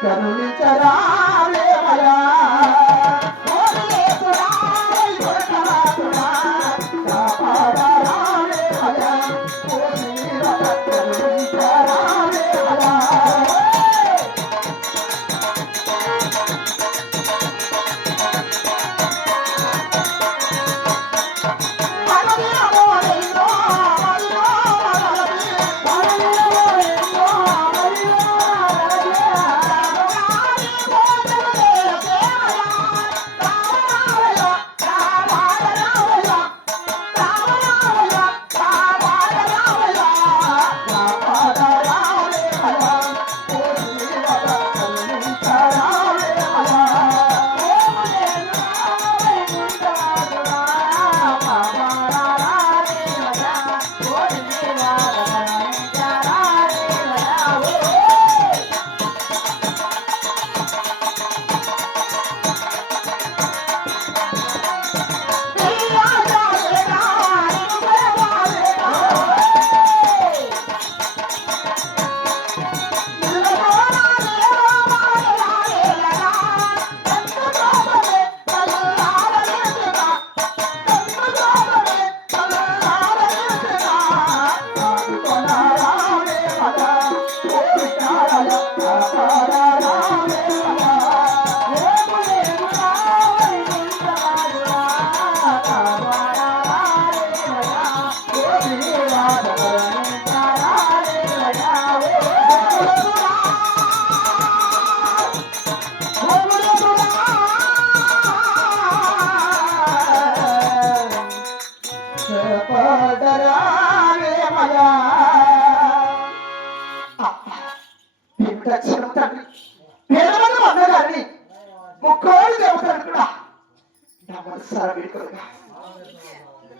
కరుణించరావేమయా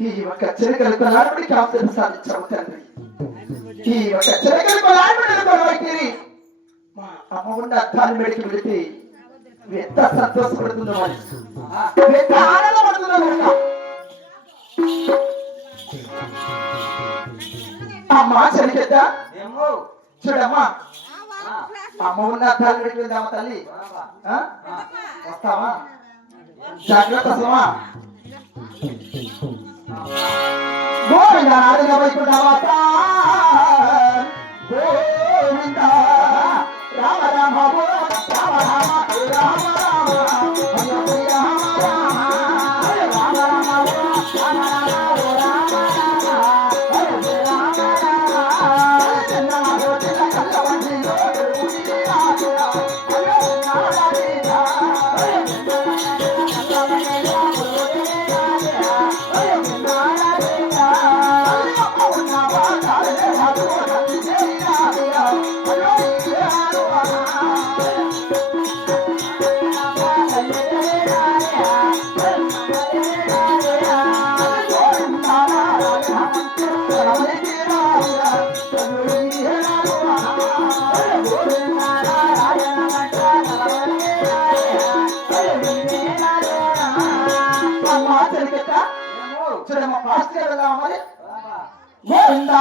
ఈ యొక్క చిరకలకు నాడుడికి ఆశలు సాధించావు తండ్రి. ఈ యొక్క చిరకలకు నాడుడికి మా అమ్మ ఉన్న అర్థాన్ని మెడికి వెళితే ఎంత సంతోషపడుతుందో ఎంత ఆనందపడుతుందో అమ్మా చనికెద్ద చూడమ్మా అమ్మ ఉన్న అర్థాన్ని మెడికి వెళ్దామా తల్లి వస్తావా జాగ్రత్త సమా గోవింద నారాయణ వైకుంఠవాస గోవింద రామ రామ రామ రామ రామ చూడమ్మా ఫాస్ట్ గా వెళ్దామా మరి గోవిందా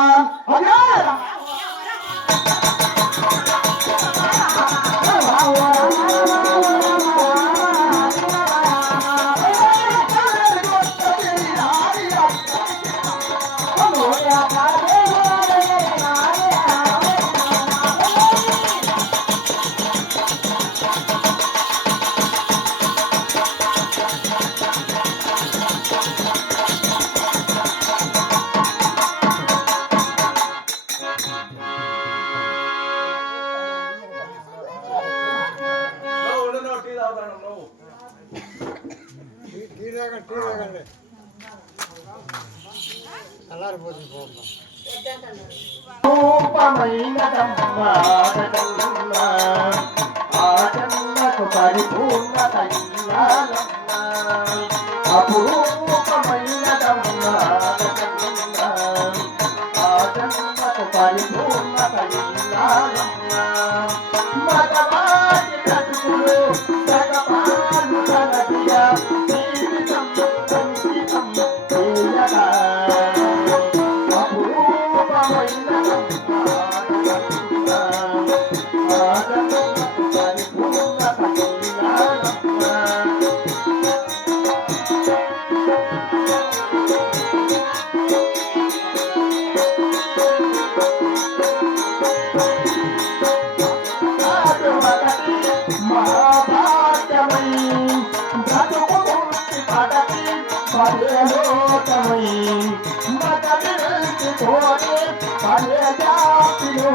పోనే పర్యాప్తులు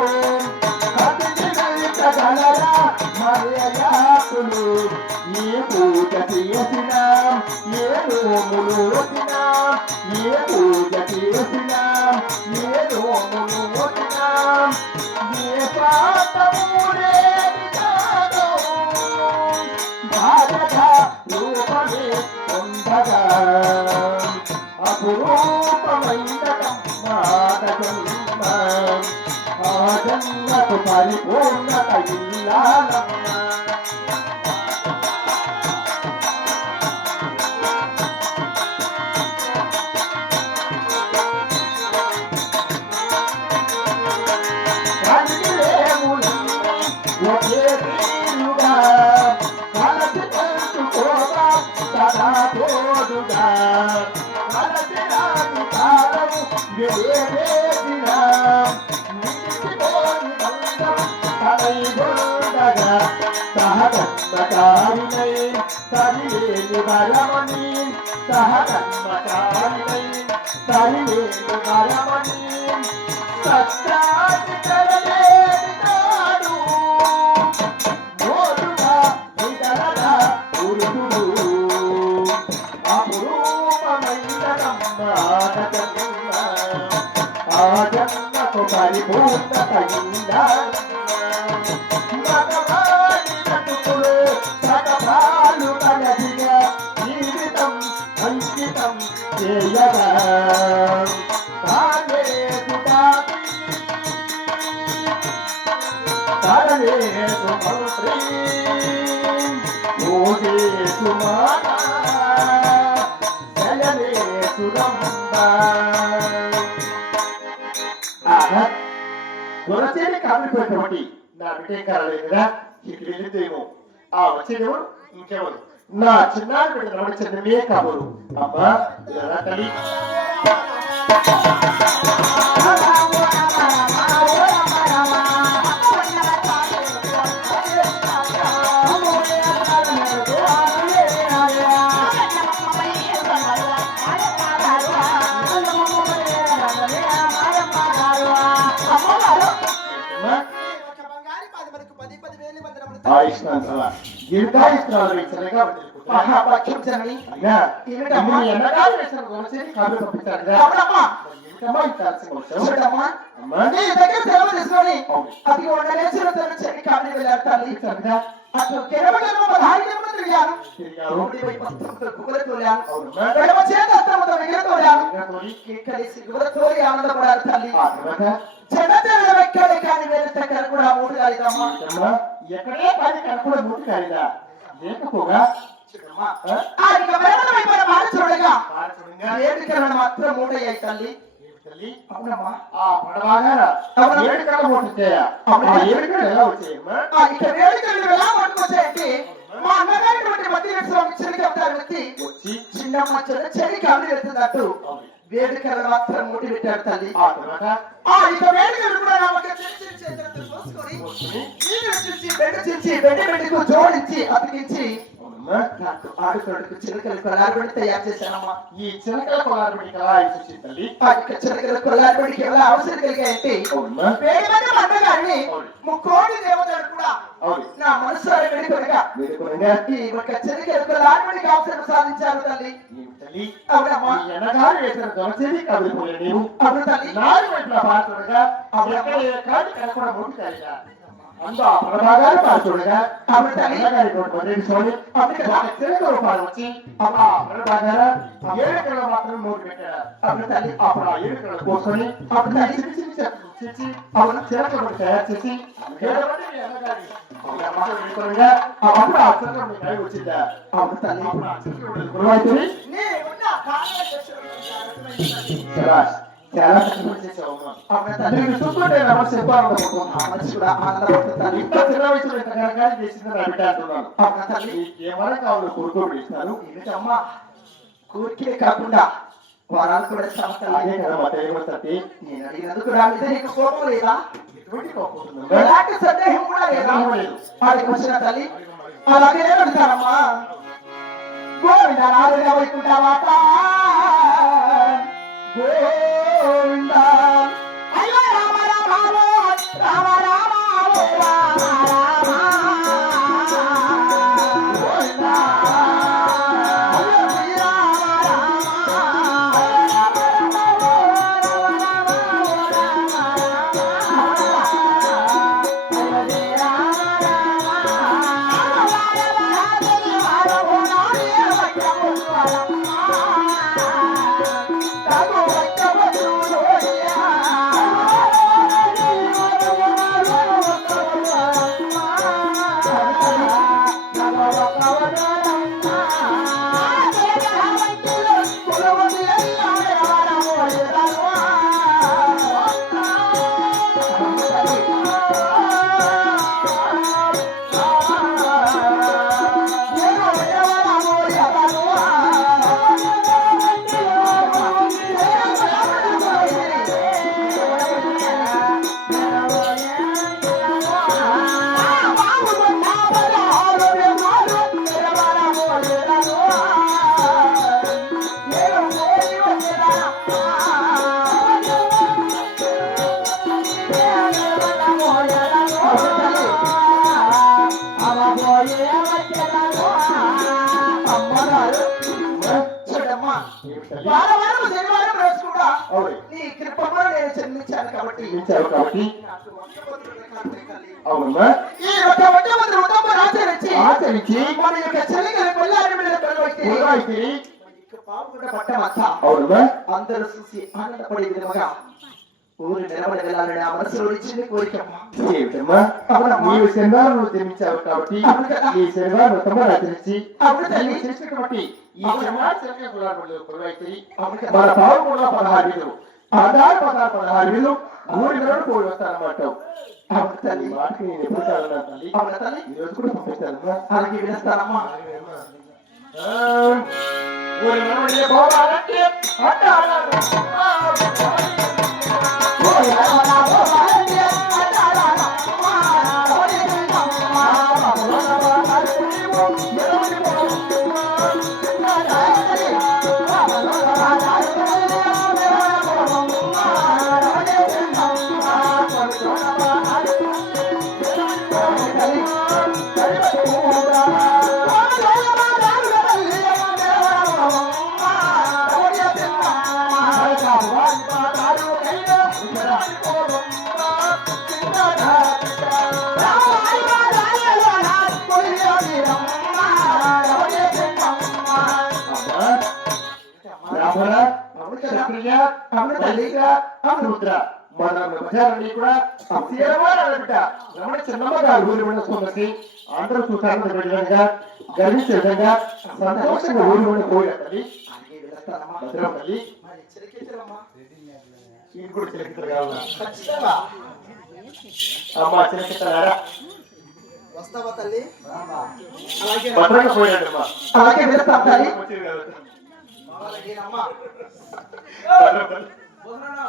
కదలరా మర్యాతులు ఏ పూజ చేసినా ఏ నోములు వచ్చినా ఏ పూజ చేసినా ఏ నోములు వచ్చినా ఏ పాఠములే భారత రూపమే ఉండగా అపురూపమైన మాట జన్మ ఆ జన్మకు పరిపూర్ణత ఇల్లాలమ్మా ఒకే తీరుగా కలసి పంచుకోగా సదా తోడుగా కలసి రాని కాలము వేరేసినా నిలిచిపోని బంధం తనైగొండగా సహకర్మకారినై సరిలేని వరమని సహకర్మకారినై సరిలేని వరమని సత్యాన్ని కరలేని నాడు మోరుగా నిగలగా పురుషుడు అపురూపమైన మాట జన్మ ఆ జన్మకు పరిపూర్ణత మగవాడి బతుకులు సగభాలు కలిగిన జీవితం అంకితం చేయగా గురచేరి కామిపోయినటువంటి నా బిడ్డ కాలేదుగా ఇక్కడ వెళ్ళిందేమో ఆ వచ్చేదేమో ఇంకెవరు నా చిన్నారి బిడ్డ నడిచిందే కాబోలు అమ్మా తల్లి ఎక్కడే పని కనుక మూడు కాలిదా లేకపోగా మాత్రం మూడయ్యాయి తల్లి అవునమ్మా ఆ పడవాగా ఏడుకల మూటయ్యా ఏడుకలు ఎలా వచ్చాయమ్మా ఇక వేడుకలు ఎలా పట్టుకొచ్చాయంటే మా అన్నగారి మధ్య చెల్లికి అవుతారు వచ్చి చిన్నమ్మ చెల్లి కావాలి వెళ్తున్నట్టు వేడుకలు మాత్రం మూటి పెట్టాడు తల్లి ఇక వేడుకలు కూడా జోడించి అతికించి ఆడుకోడుకు చిలకల కొలారబడి తయారు చేశానమ్మా ఈ చిలకల కొలారబడి ఎలా తల్లి చిలకల కొలారబడికి ఎలా అవసరం కలిగాయంటే అన్నగారిని ముక్కోడి దేవతలు కూడా నా మనసు వేడుకొనగా ఈ ఒక చిలకల కొలారబడికి అవసరం సాధించారు తల్లి అవునమ్మా ఎన్నగారు వేసిన దొరచేది కదిలిపోయే అవును తల్లి నాలుగు వైపుల పాత్రగా కాదు కనకుండా మూడు కాలిగా అందు ఆ ప్రభాగాలు పాల్చూడగా వచ్చి ఆ ప్రభాగాల ఏడుకల్లో మాత్రం మూడు పెట్టాడు అప్పుడు ఆ ఏడుకల్లో కోసుకొని అవును చిలకలు తయారు చేసి అప్పుడు ఆ చిలక వచ్చిందా అవును తల్లి చాలా కష్టపడి చేసావు చూస్తుంటే నమస్తే ఇంత చిన్న వయసులో ఇంత కనకాలు చేసిందని నా బిడ్డ అంటున్నాను ఏమైనా కావాలి కోరుకోబడి ఇస్తాను ఏంటమ్మా కోరికే కాకుండా వరాలు కూడా అదే కదా మా తెలియవస్తుంది నేను అడిగినందుకు నా మీద నీకు కోపం లేదా ఎటువంటి కోపం ఎలాంటి సందేహం కూడా లేదా వాడికి వచ్చిన తల్లి అలాగే అడుగుతానమ్మా గోవింద రాజుగా వైకుంఠ గోవింద ఏమిటది? వారం శనివారం రోజు కూడా అవును. నీ కృపలో నేను జన్మించాను కాబట్టి ఇచ్చావు కాబట్టి నాకు మొట్టమొదటి తల్లి. అవునమ్మా ఈ ఒక మొట్టమొదటి ఉదంబం ఆచరించి మన యొక్క చెలికల కొల్లారి మీద కొలువైతే పూర్వైతే ఇక పావుకుంట పట్టమంతా అవునమ్మా అందరూ చూసి ఆనందపడే విధముగా ఊరు నిలబడి వెళ్ళాలని ఆ మనసులో ఇచ్చింది కోరికమ్మ. ఏమిటమ్మా అవునమ్మా. నీవు శనివారం జన్మించావు కాబట్టి అవును కదా. ఈ శనివారం వ్రతము ఆచరించి అవును తల్లి. నీవు చేసినటువంటి ఈ శనివారం చిలకల కులారుడు పూర్వైతే అవును కదా. మన పావుకుండా 16 వీధులు 16 వీధులు ఊరి నిలబడి పోయి వస్తానమాట అవును తల్లి. ఈ మాటకి నేను ఎప్పుడు కాదన్నా తల్లి అవును తల్లి. ఈ రోజు కూడా పంపిస్తానమ్మా అలాగే వినేస్తానమ్మా. ఊరి నిలబడి పోవాలంటే అడ్డాడాడు. బ్రాహ్మణ క్షత్రియ దళిత రుద్ర మన బ్రహ్మచారుని కూడా రమణ చిన్నమ్మ గారు ఊరి వెళ్ళి అందరూ చూసారు విధంగా గర్వించే విధంగా సంతోషంగా ఊరి వెళ్ళి పోయాలి అలాగే వినేస్తానమ్మా. భద్రం తల్లి మరి చిలికించరమ్మా. ఇది కూడా చిలకితలు కావాలా ఖచ్చితంగా అమ్మ చిలకితలారా వస్తావా తల్లి? అలాగే భద్రంగా పోయాడమ్మా అలాగే వినేస్తాను తల్లి. వచ్చింది కదా అలాగేనమ్మా. భద్రం తల్లి భోజనం